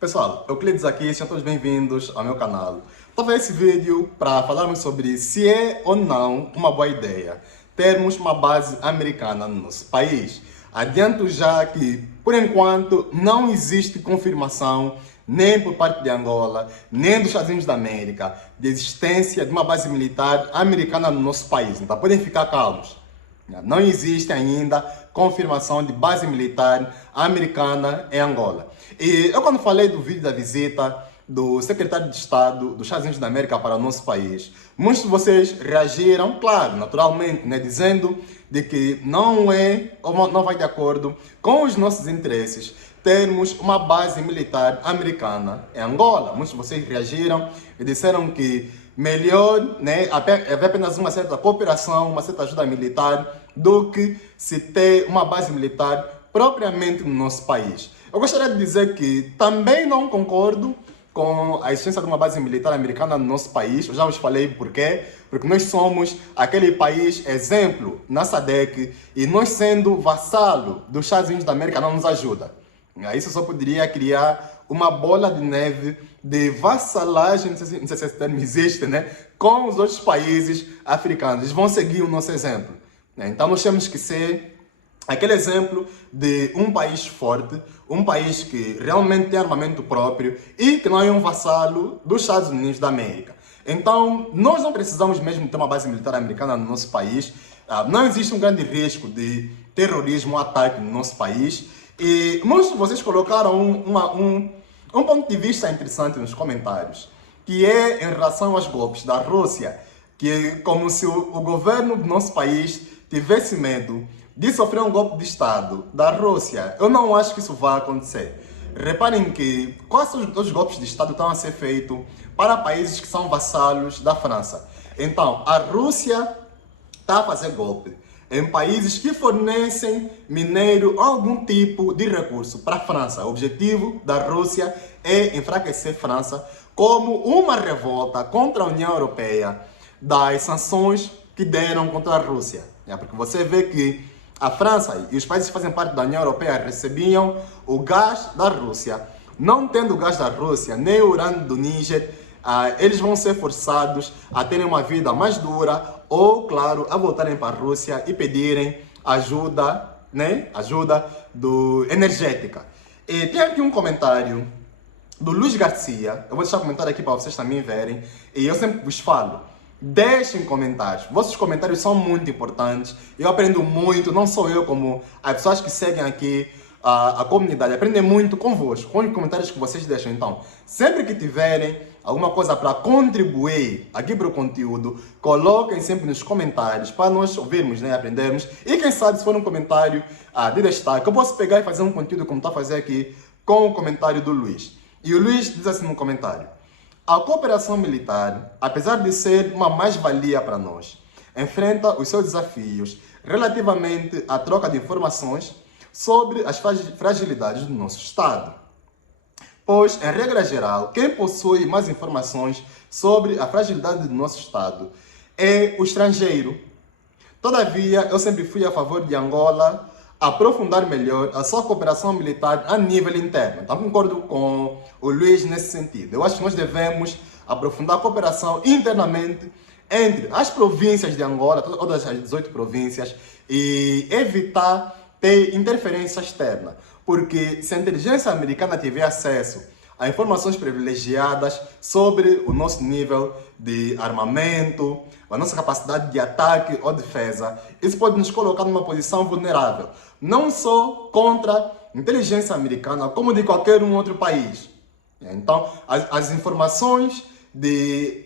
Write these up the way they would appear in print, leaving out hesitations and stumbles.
Pessoal, Euclides aqui, sejam todos bem-vindos ao meu canal. Estou a ver esse vídeo para falarmos sobre se é ou não uma boa ideia termos uma base americana no nosso país. Adianto já que, por enquanto, não existe confirmação nem por parte de Angola, nem dos Estados Unidos da América, de existência de uma base militar americana no nosso país. Então podem ficar calmos. Não existe ainda confirmação de base militar americana em Angola. E eu, quando falei do vídeo da visita do secretário de Estado dos Estados Unidos da América para o nosso país, muitos de vocês reagiram, claro, naturalmente, dizendo de que não vai de acordo com os nossos interesses termos uma base militar americana em Angola. Muitos de vocês reagiram e disseram que melhor haver apenas uma certa cooperação, uma certa ajuda militar, do que se ter uma base militar propriamente no nosso país. Eu gostaria de dizer que também não concordo com a existência de uma base militar americana no nosso país. Eu já vos falei porquê. Porque nós somos aquele país exemplo na SADC e nós, sendo vassalo dos Estados Unidos da América, não nos ajuda. Isso só poderia criar uma bola de neve de vassalagem, não sei se esse termo existe, com os outros países africanos. Eles vão seguir o nosso exemplo. Então nós temos que ser aquele exemplo de um país forte, um país que realmente tem armamento próprio e que não é um vassalo dos Estados Unidos da América. Então, nós não precisamos mesmo ter uma base militar americana no nosso país. Não existe um grande risco de terrorismo, ataque no nosso país. E muitos de vocês colocaram um ponto de vista interessante nos comentários, que é em relação aos golpes da Rússia, que é como se o governo do nosso país tivesse medo de sofrer um golpe de Estado da Rússia. Eu não acho que isso vai acontecer. Reparem que quase todos os golpes de Estado estão a ser feitos para países que são vassalos da França. Então, a Rússia está a fazer golpe em países que fornecem minério ou algum tipo de recurso para a França. O objetivo da Rússia é enfraquecer a França como uma revolta contra a União Europeia das sanções que deram contra a Rússia. Porque você vê que a França e os países que fazem parte da União Europeia recebiam o gás da Rússia. Não tendo o gás da Rússia, nem o urânio do Níger, eles vão ser forçados a terem uma vida mais dura ou, claro, a voltarem para a Rússia e pedirem ajuda, ajuda energética. E tem aqui um comentário do Luiz Garcia. Eu vou deixar o comentário aqui para vocês também verem. E eu sempre vos falo, deixem comentários. Vossos comentários são muito importantes. Eu aprendo muito, não só eu, como as pessoas que seguem aqui a comunidade. Aprendem muito convosco, com os comentários que vocês deixam. Então, sempre que tiverem alguma coisa para contribuir aqui para o conteúdo, coloquem sempre nos comentários para nós ouvirmos, aprendermos. E quem sabe, se for um comentário de destaque, eu posso pegar e fazer um conteúdo como está a fazer aqui com o comentário do Luiz. E o Luiz diz assim no comentário: a cooperação militar, apesar de ser uma mais-valia para nós, enfrenta os seus desafios relativamente à troca de informações sobre as fragilidades do nosso Estado. Pois, em regra geral, quem possui mais informações sobre a fragilidade do nosso Estado é o estrangeiro. Todavia, eu sempre fui a favor de Angola aprofundar melhor a sua cooperação militar a nível interno. Então, concordo com o Luiz nesse sentido. Eu acho que nós devemos aprofundar a cooperação internamente entre as províncias de Angola, todas as 18 províncias, e evitar ter interferência externa. Porque se a inteligência americana tiver acesso a informações privilegiadas sobre o nosso nível de armamento, a nossa capacidade de ataque ou defesa, isso pode nos colocar numa posição vulnerável, não só contra a inteligência americana, como de qualquer outro país. Então, as informações de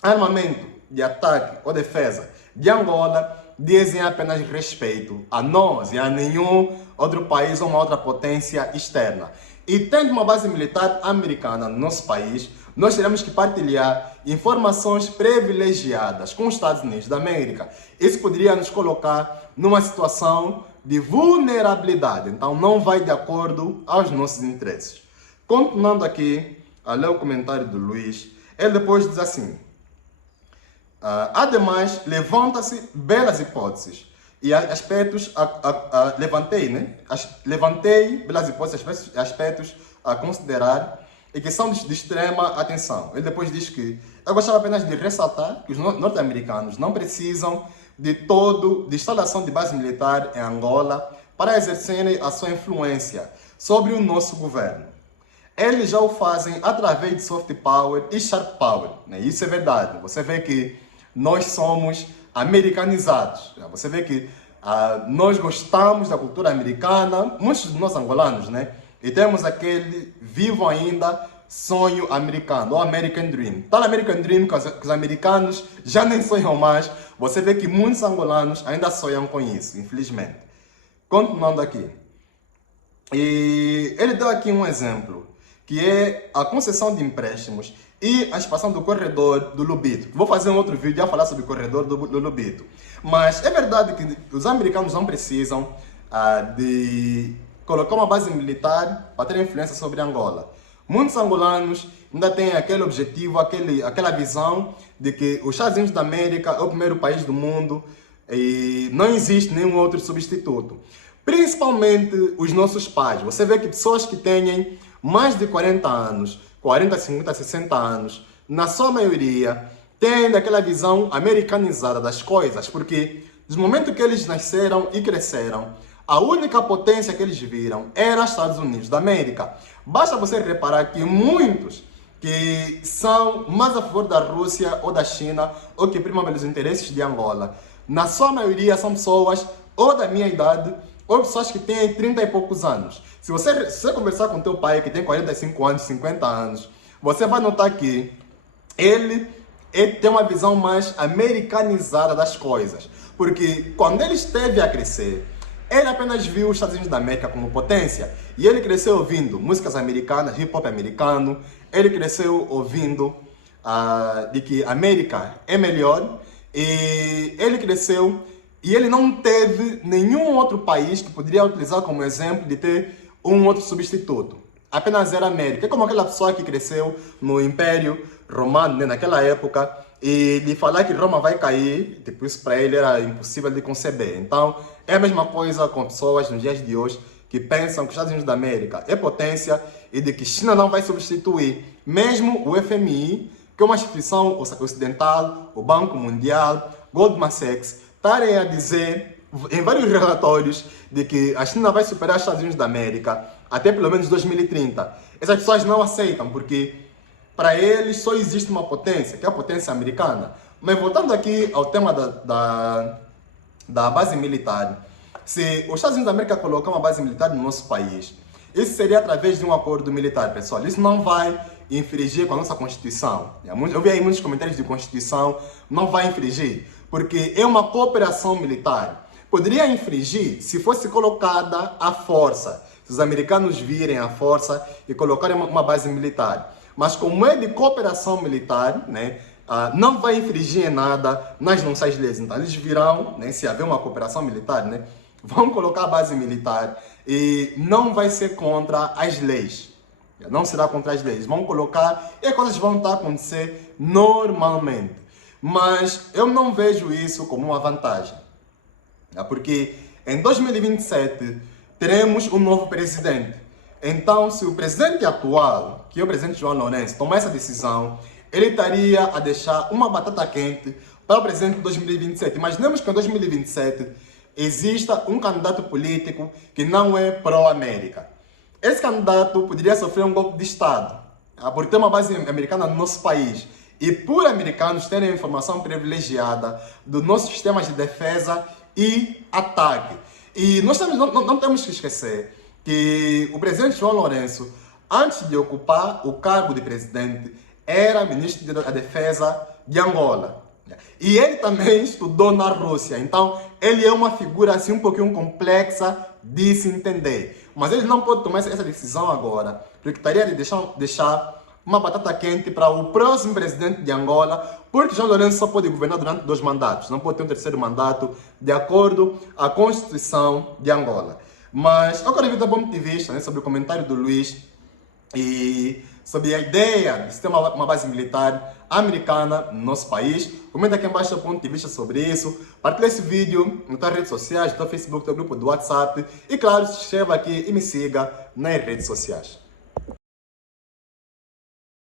armamento, de ataque ou defesa de Angola dizem apenas respeito a nós e a nenhum outro país ou uma outra potência externa. E tendo uma base militar americana no nosso país, nós teremos que partilhar informações privilegiadas com os Estados Unidos da América. Isso poderia nos colocar numa situação de vulnerabilidade. Então não vai de acordo aos nossos interesses. Continuando aqui a ler o comentário do Luiz, ele depois diz assim: ademais, levanta-se belas hipóteses e aspectos levantei, né? Levantei pelas hipóteses aspectos a considerar e que são de extrema atenção. Ele depois diz que eu gostava apenas de ressaltar que os norte-americanos não precisam de instalação de base militar em Angola para exercerem a sua influência sobre o nosso governo. Eles já o fazem através de soft power e sharp power. Né? Isso é verdade. Você vê que nós somos americanizados. Você vê que nós gostamos da cultura americana, muitos de nós angolanos, né? E temos aquele vivo ainda sonho americano, o American Dream. Tal American Dream que os americanos já nem sonham mais. Você vê que muitos angolanos ainda sonham com isso, infelizmente. Continuando aqui. E ele deu aqui um exemplo, que é a concessão de empréstimos e a expansão do corredor do Lubito. Vou fazer um outro vídeo a falar sobre o corredor do Lubito. Mas é verdade que os americanos não precisam de colocar uma base militar para ter influência sobre Angola. Muitos angolanos ainda têm aquele objetivo, aquela visão de que os Estados Unidos da América é o primeiro país do mundo e não existe nenhum outro substituto. Principalmente os nossos pais. Você vê que pessoas que têm mais de 40 anos, 40, 50, 60 anos, na sua maioria, têm aquela visão americanizada das coisas, porque desde o momento que eles nasceram e cresceram, a única potência que eles viram era os Estados Unidos da América. Basta você reparar que muitos que são mais a favor da Rússia ou da China, ou que primam pelos interesses de Angola, na sua maioria são pessoas ou da minha idade, ou pessoas que têm 30 e poucos anos. Se você conversar com teu pai que tem 45 anos, 50 anos, você vai notar que ele tem uma visão mais americanizada das coisas. Porque quando ele esteve a crescer, ele apenas viu os Estados Unidos da América como potência. E ele cresceu ouvindo músicas americanas, hip hop americano. Ele cresceu ouvindo de que a América é melhor. E ele cresceu e ele não teve nenhum outro país que poderia utilizar como exemplo de ter um outro substituto. Apenas era a América. É como aquela pessoa que cresceu no Império Romano, né, naquela época, e lhe falar que Roma vai cair, tipo, isso para ele era impossível de conceber. Então, é a mesma coisa com pessoas nos dias de hoje que pensam que os Estados Unidos da América é potência e de que China não vai substituir. Mesmo o FMI, que é uma instituição ocidental, o Banco Mundial, Goldman Sachs, estarem a dizer em vários relatórios de que a China vai superar os Estados Unidos da América até pelo menos 2030. Essas pessoas não aceitam, porque para eles só existe uma potência, que é a potência americana. Mas voltando aqui ao tema da base militar, se os Estados Unidos da América colocar uma base militar no nosso país, isso seria através de um acordo militar, pessoal. Isso não vai infringir com a nossa Constituição. Eu vi aí muitos comentários de Constituição, não vai infringir, porque é uma cooperação militar. Poderia infringir se fosse colocada à força, se os americanos virem a força e colocarem uma base militar. Mas como é de cooperação militar, né, não vai infringir em nada nas nossas leis. Então eles virão, né, se haver uma cooperação militar, né, vão colocar a base militar e não vai ser contra as leis. Não será contra as leis. Vão colocar e as coisas vão estar a acontecer normalmente. Mas eu não vejo isso como uma vantagem. Porque em 2027 teremos um novo presidente. Então, se o presidente atual, que é o presidente João Lourenço, tomar essa decisão, ele estaria a deixar uma batata quente para o presidente de 2027. Imaginemos que em 2027 exista um candidato político que não é pró-América. Esse candidato poderia sofrer um golpe de Estado, por ter uma base americana no nosso país. E por americanos terem informação privilegiada dos nossos sistemas de defesa e ataque. E nós não temos que esquecer que o presidente João Lourenço, antes de ocupar o cargo de presidente, era ministro da Defesa de Angola. E ele também estudou na Rússia. Então, ele é uma figura assim um pouquinho complexa de se entender. Mas ele não pode tomar essa decisão agora, porque estaria de deixar uma batata quente para o próximo presidente de Angola, porque João Lourenço só pode governar durante 2 mandatos, não pode ter um terceiro mandato, de acordo com a Constituição de Angola. Mas eu quero ver do ponto de vista, né, sobre o comentário do Luiz, e sobre a ideia de se ter uma base militar americana no nosso país. Comenta aqui embaixo o ponto de vista sobre isso. Partilha esse vídeo nas tuas redes sociais, no teu Facebook, no teu grupo do WhatsApp. E claro, se inscreva aqui e me siga nas redes sociais.